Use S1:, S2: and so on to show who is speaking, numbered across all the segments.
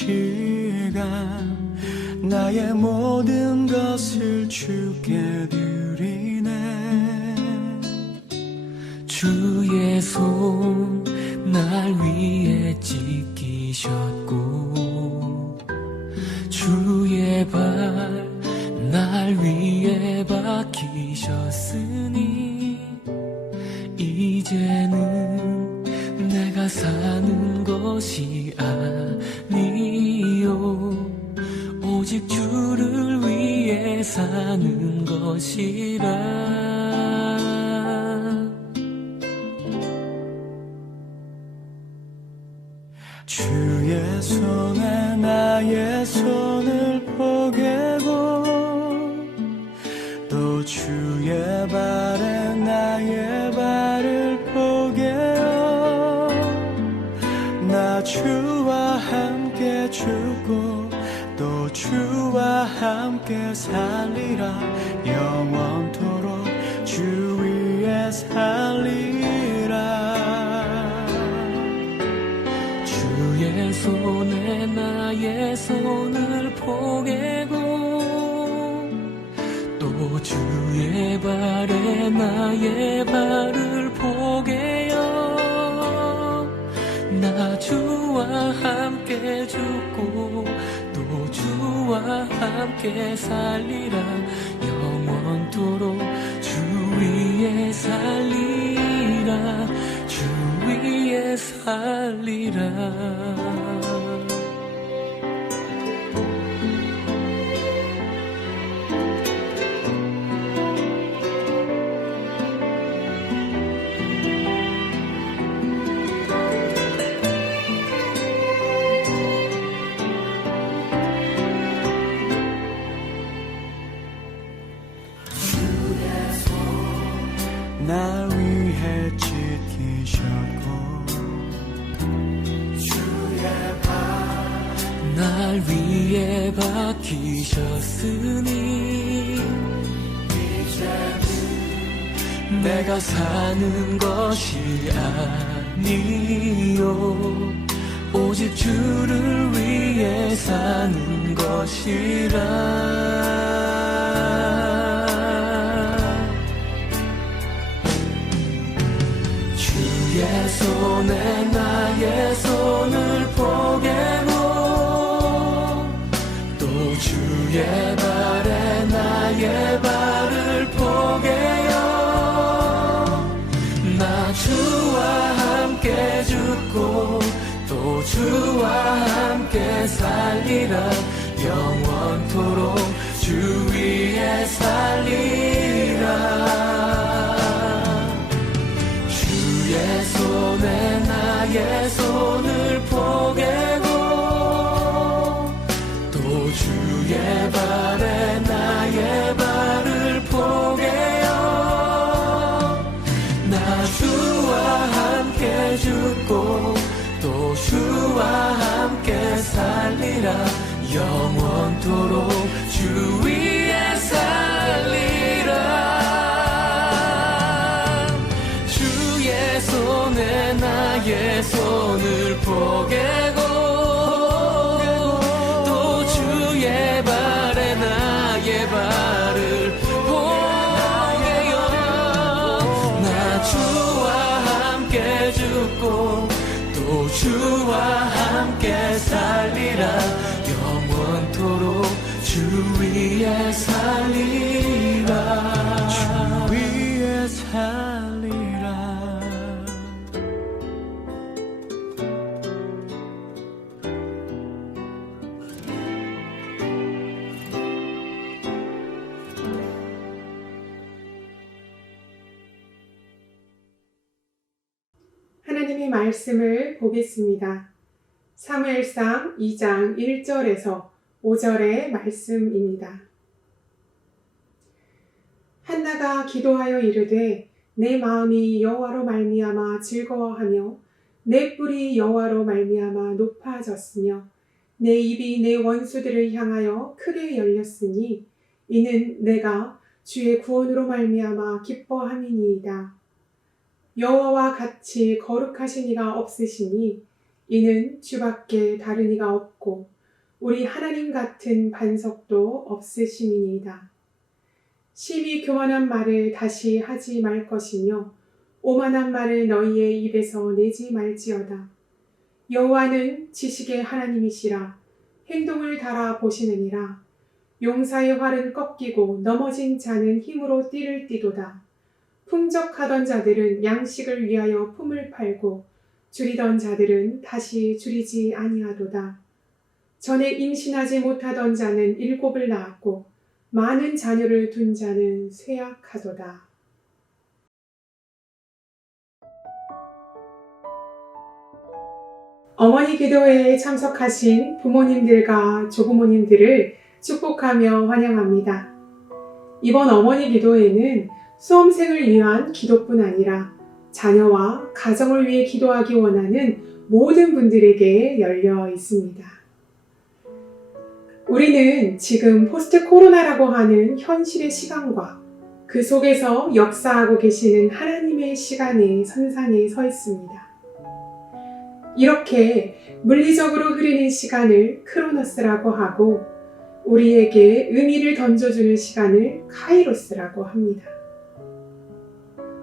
S1: 시간 나의 모든 것을 주께 드리네.
S2: 주의 손 날 위에 지키셨고 주의 발 날 위에 박히셨으니 사는 것이라.
S1: 주의 손에 나의 손을 포개 함께 살리라. 영원토록 주 위에 살리라.
S2: 주의 손에 나의 손을 포개고 또 주의 발에 나의 발 주와 함께 살리라 영원토록 주 위에 살리라 주 위에 살리라 내가 사는 것이 아니요. 오직 주를 위해 사는 것이라. 주의 손에 나의 손을 포개고 또 주의 주와 함께 살리라. 영원토록 주 위에 살리라. 주의 손에 나의 손을 살리라. 영원토록 주위
S3: 보겠습니다. 사무엘상 2장 1절에서 5절의 말씀입니다. 한나가 기도하여 이르되 내 마음이 여호와로 말미암아 즐거워하며 내 뿔이 여호와로 말미암아 높아졌으며 내 입이 내 원수들을 향하여 크게 열렸으니 이는 내가 주의 구원으로 말미암아 기뻐함이니이다. 여호와와 같이 거룩하신 이가 없으시니 이는 주밖에 다른 이가 없고 우리 하나님 같은 반석도 없으심이니이다. 심히 교만한 말을 다시 하지 말 것이며 오만한 말을 너희의 입에서 내지 말지어다. 여호와는 지식의 하나님이시라 행동을 달아 보시느니라 용사의 활은 꺾이고 넘어진 자는 힘으로 띠를 띠도다. 풍족하던 자들은 양식을 위하여 품을 팔고 줄이던 자들은 다시 줄이지 아니하도다. 전에 임신하지 못하던 자는 일곱을 낳았고 많은 자녀를 둔 자는 쇠약하도다. 어머니 기도회에 참석하신 부모님들과 조부모님들을 축복하며 환영합니다. 이번 어머니 기도회는 수험생을 위한 기도뿐 아니라 자녀와 가정을 위해 기도하기 원하는 모든 분들에게 열려 있습니다. 우리는 지금 포스트 코로나라고 하는 현실의 시간과 그 속에서 역사하고 계시는 하나님의 시간의 선상에 서 있습니다. 이렇게 물리적으로 흐르는 시간을 크로노스라고 하고 우리에게 의미를 던져주는 시간을 카이로스라고 합니다.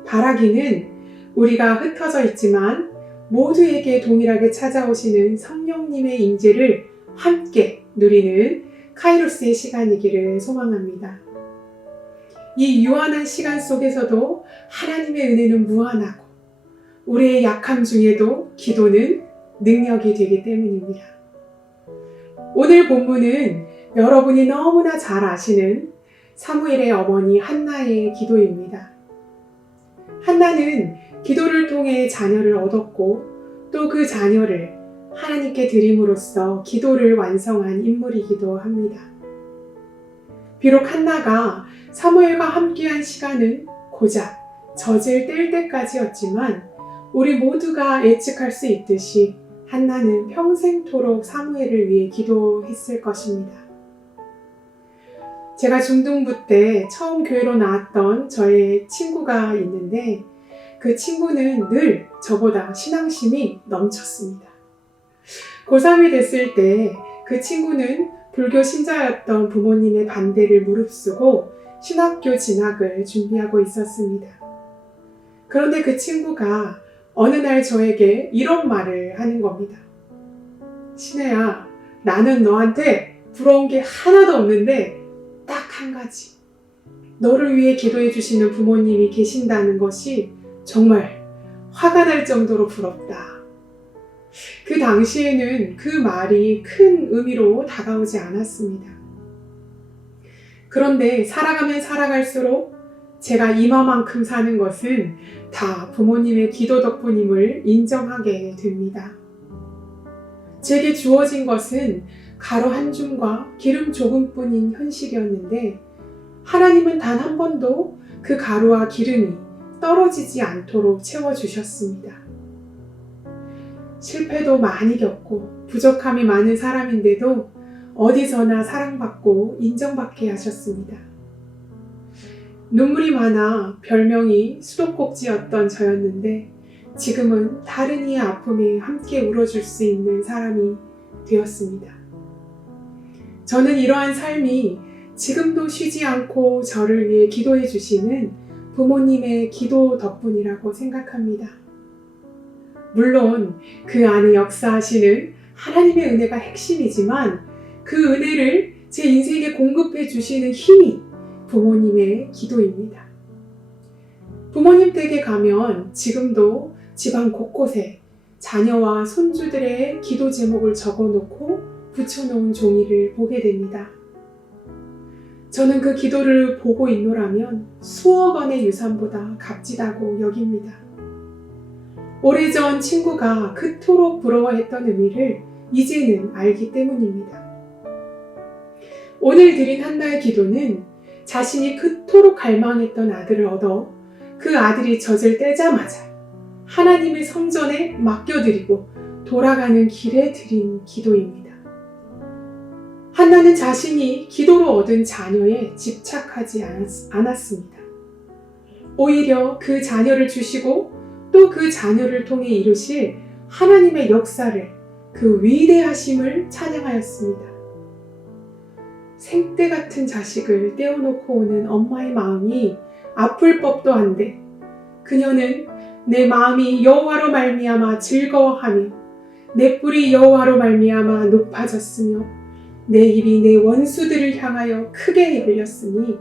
S3: 바라기는 우리가 흩어져 있지만 모두에게 동일하게 찾아오시는 성령님의 임재를 함께 누리는 카이로스의 시간이기를 소망합니다. 이 유한한 시간 속에서도 하나님의 은혜는 무한하고 우리의 약함 중에도 기도는 능력이 되기 때문입니다. 오늘 본문은 여러분이 너무나 잘 아시는 사무엘의 어머니 한나의 기도입니다. 한나는 기도를 통해 자녀를 얻었고 또 그 자녀를 하나님께 드림으로써 기도를 완성한 인물이기도 합니다. 비록 한나가 사무엘과 함께한 시간은 고작 젖을 뗄 때까지였지만 우리 모두가 예측할 수 있듯이 한나는 평생토록 사무엘을 위해 기도했을 것입니다. 제가 중등부 때 처음 교회로 나왔던 저의 친구가 있는데 그 친구는 늘 저보다 신앙심이 넘쳤습니다. 고3이 됐을 때 그 친구는 불교 신자였던 부모님의 반대를 무릅쓰고 신학교 진학을 준비하고 있었습니다. 그런데 그 친구가 어느 날 저에게 이런 말을 하는 겁니다. 신혜야, 나는 너한테 부러운 게 하나도 없는데 딱 한 가지. 너를 위해 기도해 주시는 부모님이 계신다는 것이 정말 화가 날 정도로 부럽다. 그 당시에는 그 말이 큰 의미로 다가오지 않았습니다. 그런데 살아가면 살아갈수록 제가 이마만큼 사는 것은 다 부모님의 기도 덕분임을 인정하게 됩니다. 제게 주어진 것은 가루 한 줌과 기름 조금뿐인 현실이었는데 하나님은 단 한 번도 그 가루와 기름이 떨어지지 않도록 채워주셨습니다. 실패도 많이 겪고 부족함이 많은 사람인데도 어디서나 사랑받고 인정받게 하셨습니다. 눈물이 많아 별명이 수도꼭지였던 저였는데 지금은 다른 이의 아픔에 함께 울어줄 수 있는 사람이 되었습니다. 저는 이러한 삶이 지금도 쉬지 않고 저를 위해 기도해 주시는 부모님의 기도 덕분이라고 생각합니다. 물론 그 안에 역사하시는 하나님의 은혜가 핵심이지만 그 은혜를 제 인생에 공급해 주시는 힘이 부모님의 기도입니다. 부모님 댁에 가면 지금도 집안 곳곳에 자녀와 손주들의 기도 제목을 적어 놓고 붙여놓은 종이를 보게 됩니다. 저는 그 기도를 보고 있노라면 수억 원의 유산보다 값지다고 여깁니다. 오래전 친구가 그토록 부러워했던 의미를 이제는 알기 때문입니다. 오늘 드린 한나의 기도는 자신이 그토록 갈망했던 아들을 얻어 그 아들이 젖을 떼자마자 하나님의 성전에 맡겨드리고 돌아가는 길에 드린 기도입니다. 한나는 자신이 기도로 얻은 자녀에 집착하지 않았- 않았습니다. 오히려 그 자녀를 주시고 또 그 자녀를 통해 이루실 하나님의 역사를 그 위대하심을 찬양하였습니다. 생때 같은 자식을 떼어놓고 오는 엄마의 마음이 아플 법도 한데 그녀는 내 마음이 여호와로 말미암아 즐거워하며 내 뿔이 여호와로 말미암아 높아졌으며 내 입이 내 원수들을 향하여 크게 열렸으니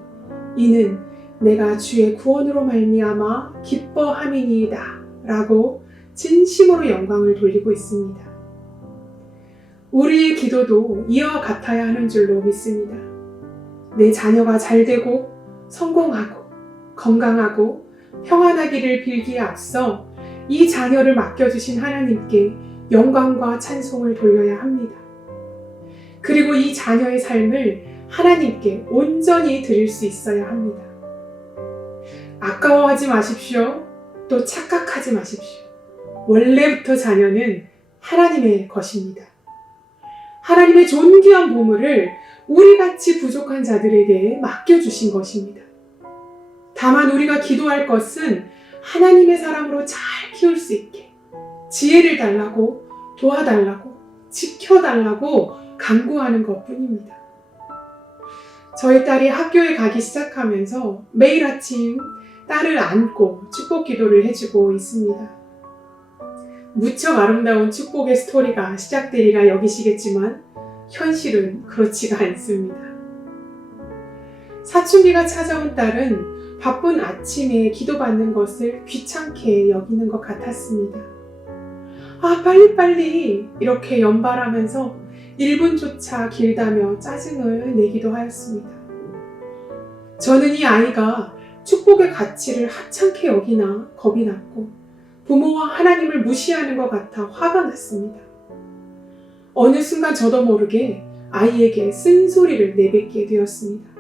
S3: 이는 내가 주의 구원으로 말미암아 기뻐함이니이다 라고 진심으로 영광을 돌리고 있습니다. 우리의 기도도 이와 같아야 하는 줄로 믿습니다. 내 자녀가 잘 되고 성공하고 건강하고 평안하기를 빌기에 앞서 이 자녀를 맡겨주신 하나님께 영광과 찬송을 돌려야 합니다. 그리고 이 자녀의 삶을 하나님께 온전히 드릴 수 있어야 합니다. 아까워하지 마십시오. 또 착각하지 마십시오. 원래부터 자녀는 하나님의 것입니다. 하나님의 존귀한 보물을 우리 같이 부족한 자들에게 맡겨주신 것입니다. 다만 우리가 기도할 것은 하나님의 사람으로 잘 키울 수 있게 지혜를 달라고 도와달라고 지켜달라고 간구하는 것 뿐입니다. 저희 딸이 학교에 가기 시작하면서 매일 아침 딸을 안고 축복 기도를 해주고 있습니다. 무척 아름다운 축복의 스토리가 시작되리라 여기시겠지만 현실은 그렇지가 않습니다. 사춘기가 찾아온 딸은 바쁜 아침에 기도받는 것을 귀찮게 여기는 것 같았습니다. 아, 빨리빨리! 이렇게 연발하면서 1분조차 길다며 짜증을 내기도 하였습니다. 저는 이 아이가 축복의 가치를 하찮게 여기나 겁이 났고 부모와 하나님을 무시하는 것 같아 화가 났습니다. 어느 순간 저도 모르게 아이에게 쓴소리를 내뱉게 되었습니다.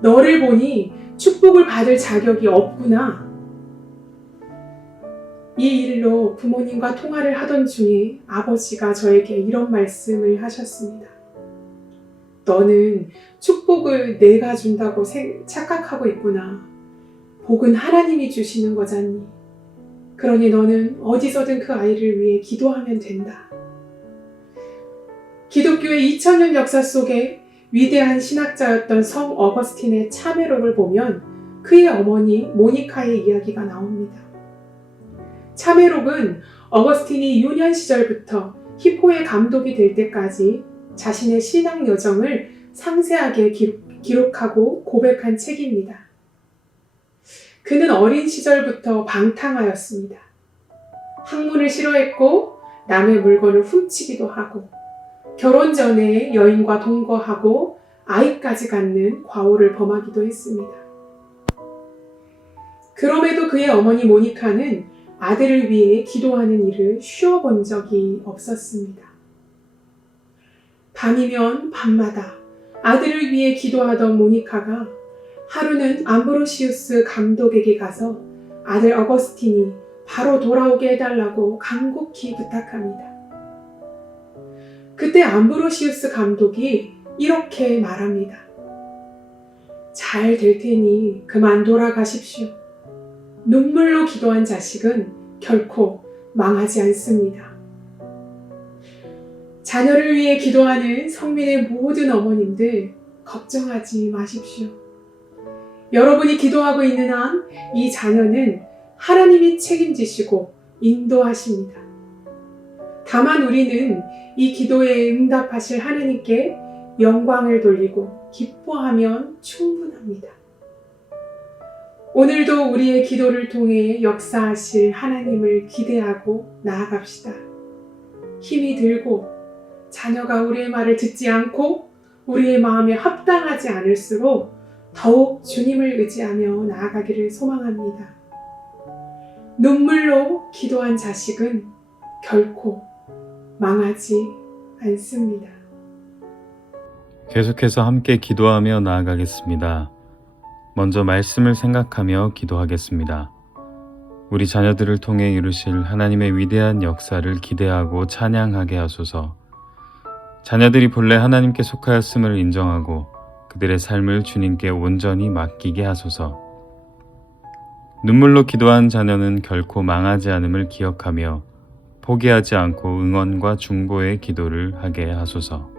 S3: 너를 보니 축복을 받을 자격이 없구나. 이 일로 부모님과 통화를 하던 중에 아버지가 저에게 이런 말씀을 하셨습니다. 너는 축복을 내가 준다고 생- 착각하고 있구나. 복은 하나님이 주시는 거잖니. 그러니 너는 어디서든 그 아이를 위해 기도하면 된다. 기독교의 2000년 역사 속에 위대한 신학자였던 성 어거스틴의 참회록을 보면 그의 어머니 모니카의 이야기가 나옵니다. 참회록은 어거스틴이 유년 시절부터 히포의 감독이 될 때까지 자신의 신앙 여정을 상세하게 기록, 기록하고 고백한 책입니다. 그는 어린 시절부터 방탕하였습니다. 학문을 싫어했고 남의 물건을 훔치기도 하고 결혼 전에 여인과 동거하고 아이까지 갖는 과오를 범하기도 했습니다. 그럼에도 그의 어머니 모니카는 아들을 위해 기도하는 일을 쉬어본 적이 없었습니다. 밤이면 밤마다 아들을 위해 기도하던 모니카가 하루는 암브로시우스 감독에게 가서 아들 어거스틴이 바로 돌아오게 해달라고 간곡히 부탁합니다. 그때 암브로시우스 감독이 이렇게 말합니다. 잘 될 테니 그만 돌아가십시오. 눈물로 기도한 자식은 결코 망하지 않습니다. 자녀를 위해 기도하는 성민의 모든 어머님들 걱정하지 마십시오. 여러분이 기도하고 있는 한 이 자녀는 하나님이 책임지시고 인도하십니다. 다만 우리는 이 기도에 응답하실 하나님께 영광을 돌리고 기뻐하면 충분합니다. 오늘도 우리의 기도를 통해 역사하실 하나님을 기대하고 나아갑시다. 힘이 들고 자녀가 우리의 말을 듣지 않고 우리의 마음에 합당하지 않을수록 더욱 주님을 의지하며 나아가기를 소망합니다. 눈물로 기도한 자식은 결코 망하지 않습니다.
S4: 계속해서 함께 기도하며 나아가겠습니다. 먼저 말씀을 생각하며 기도하겠습니다. 우리 자녀들을 통해 이루실 하나님의 위대한 역사를 기대하고 찬양하게 하소서. 자녀들이 본래 하나님께 속하였음을 인정하고 그들의 삶을 주님께 온전히 맡기게 하소서. 눈물로 기도한 자녀는 결코 망하지 않음을 기억하며 포기하지 않고 응원과 중보의 기도를 하게 하소서.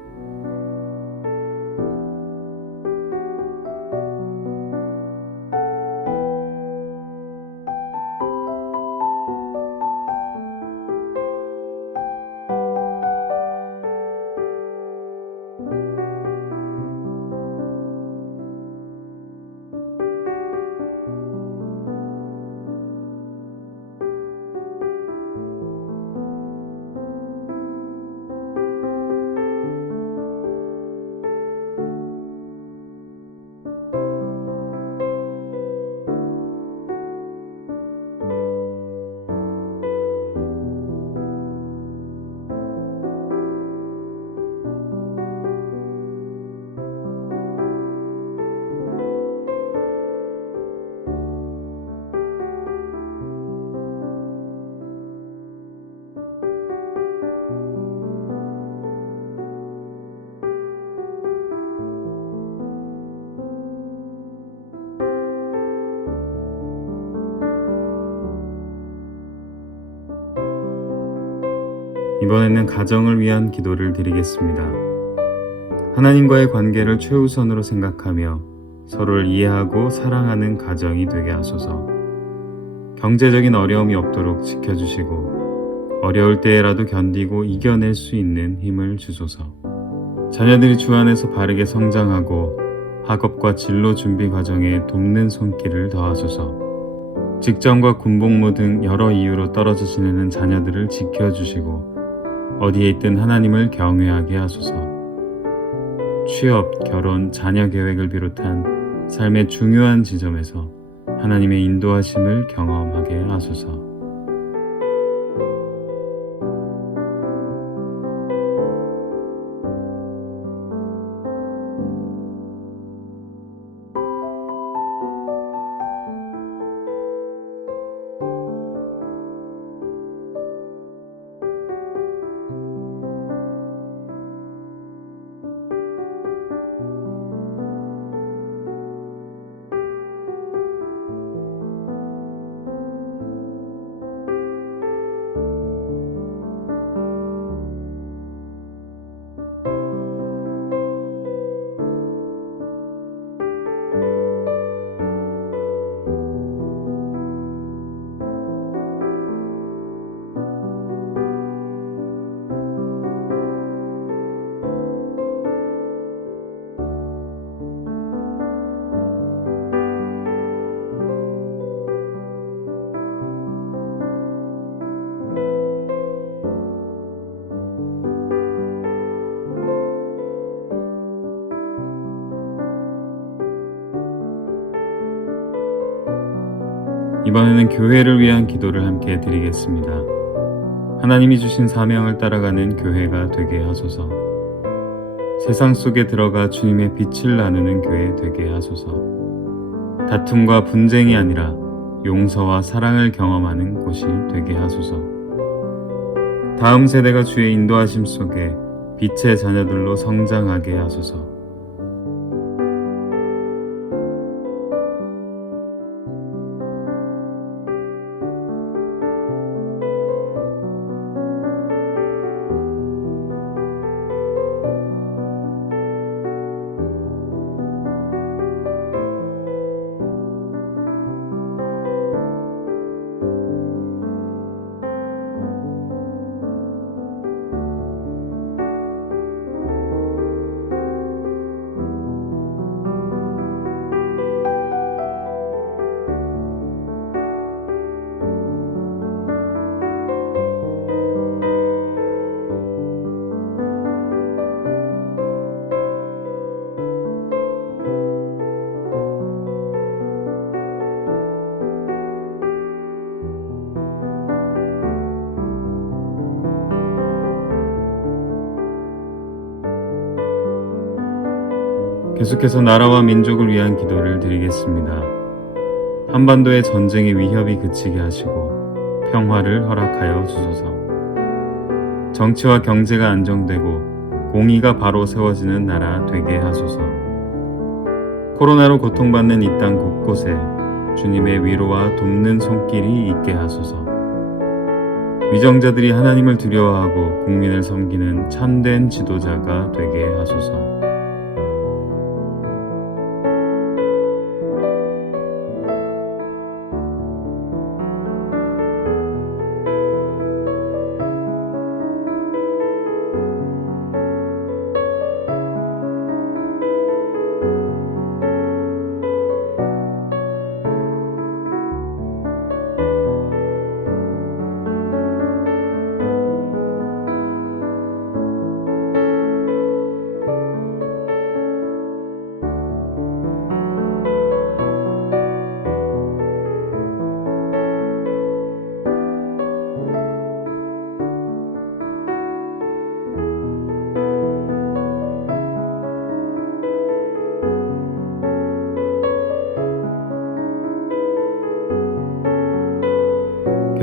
S4: 이번에는 가정을 위한 기도를 드리겠습니다. 하나님과의 관계를 최우선으로 생각하며 서로를 이해하고 사랑하는 가정이 되게 하소서. 경제적인 어려움이 없도록 지켜주시고 어려울 때라도 견디고 이겨낼 수 있는 힘을 주소서. 자녀들이 주 안에서 바르게 성장하고 학업과 진로 준비 과정에 돕는 손길을 더하소서. 직장과 군복무 등 여러 이유로 떨어져 지내는 자녀들을 지켜주시고 어디에 있든 하나님을 경외하게 하소서. 취업, 결혼, 자녀 계획을 비롯한 삶의 중요한 지점에서 하나님의 인도하심을 경험하게 하소서. 이번에는 교회를 위한 기도를 함께 드리겠습니다. 하나님이 주신 사명을 따라가는 교회가 되게 하소서. 세상 속에 들어가 주님의 빛을 나누는 교회 되게 하소서. 다툼과 분쟁이 아니라 용서와 사랑을 경험하는 곳이 되게 하소서. 다음 세대가 주의 인도하심 속에 빛의 자녀들로 성장하게 하소서. 계속해서 나라와 민족을 위한 기도를 드리겠습니다. 한반도의 전쟁의 위협이 그치게 하시고 평화를 허락하여 주소서. 정치와 경제가 안정되고 공의가 바로 세워지는 나라 되게 하소서. 코로나로 고통받는 이 땅 곳곳에 주님의 위로와 돕는 손길이 있게 하소서. 위정자들이 하나님을 두려워하고 국민을 섬기는 참된 지도자가 되게 하소서.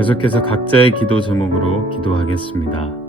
S4: 계속해서 각자의 기도 제목으로 기도하겠습니다.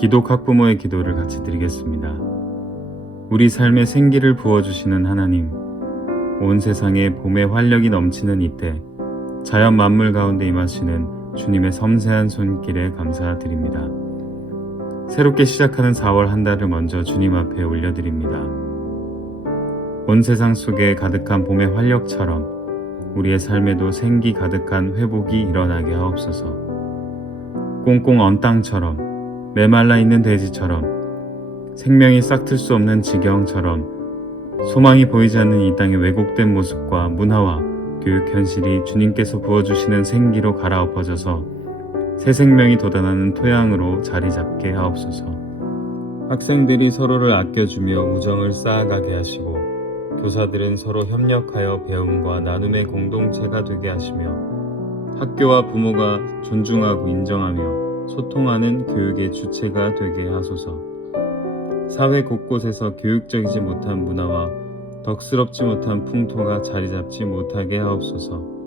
S4: 기독 학 부모의 기도를 같이 드리겠습니다. 우리 삶에 생기를 부어주시는 하나님, 온 세상에 봄의 활력이 넘치는 이때 자연 만물 가운데 임하시는 주님의 섬세한 손길에 감사드립니다. 새롭게 시작하는 4월 한 달을 먼저 주님 앞에 올려드립니다. 온 세상 속에 가득한 봄의 활력처럼 우리의 삶에도 생기 가득한 회복이 일어나게 하옵소서. 꽁꽁 언 땅처럼 메말라 있는 대지처럼 생명이 싹틀 수 없는 지경처럼 소망이 보이지 않는 이 땅의 왜곡된 모습과 문화와 교육 현실이 주님께서 부어주시는 생기로 갈아엎어져서 새 생명이 돋아나는 토양으로 자리 잡게 하옵소서. 학생들이 서로를 아껴주며 우정을 쌓아가게 하시고 교사들은 서로 협력하여 배움과 나눔의 공동체가 되게 하시며 학교와 부모가 존중하고 인정하며 소통하는 교육의 주체가 되게 하소서. 사회 곳곳에서 교육적이지 못한 문화와 덕스럽지 못한 풍토가 자리 잡지 못하게 하옵소서.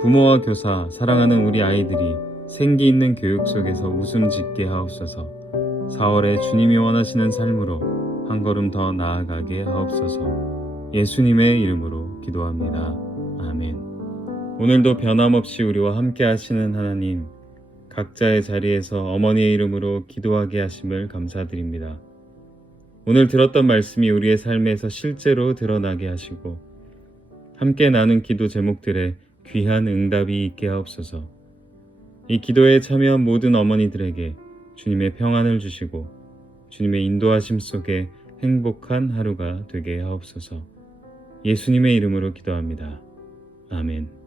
S4: 부모와 교사, 사랑하는 우리 아이들이 생기 있는 교육 속에서 웃음 짓게 하옵소서. 4월에 주님이 원하시는 삶으로 한 걸음 더 나아가게 하옵소서. 예수님의 이름으로 기도합니다. 아멘. 오늘도 변함없이 우리와 함께 하시는 하나님, 각자의 자리에서 어머니의 이름으로 기도하게 하심을 감사드립니다. 오늘 들었던 말씀이 우리의 삶에서 실제로 드러나게 하시고 함께 나눈 기도 제목들에 귀한 응답이 있게 하옵소서. 이 기도에 참여한 모든 어머니들에게 주님의 평안을 주시고 주님의 인도하심 속에 행복한 하루가 되게 하옵소서. 예수님의 이름으로 기도합니다. 아멘.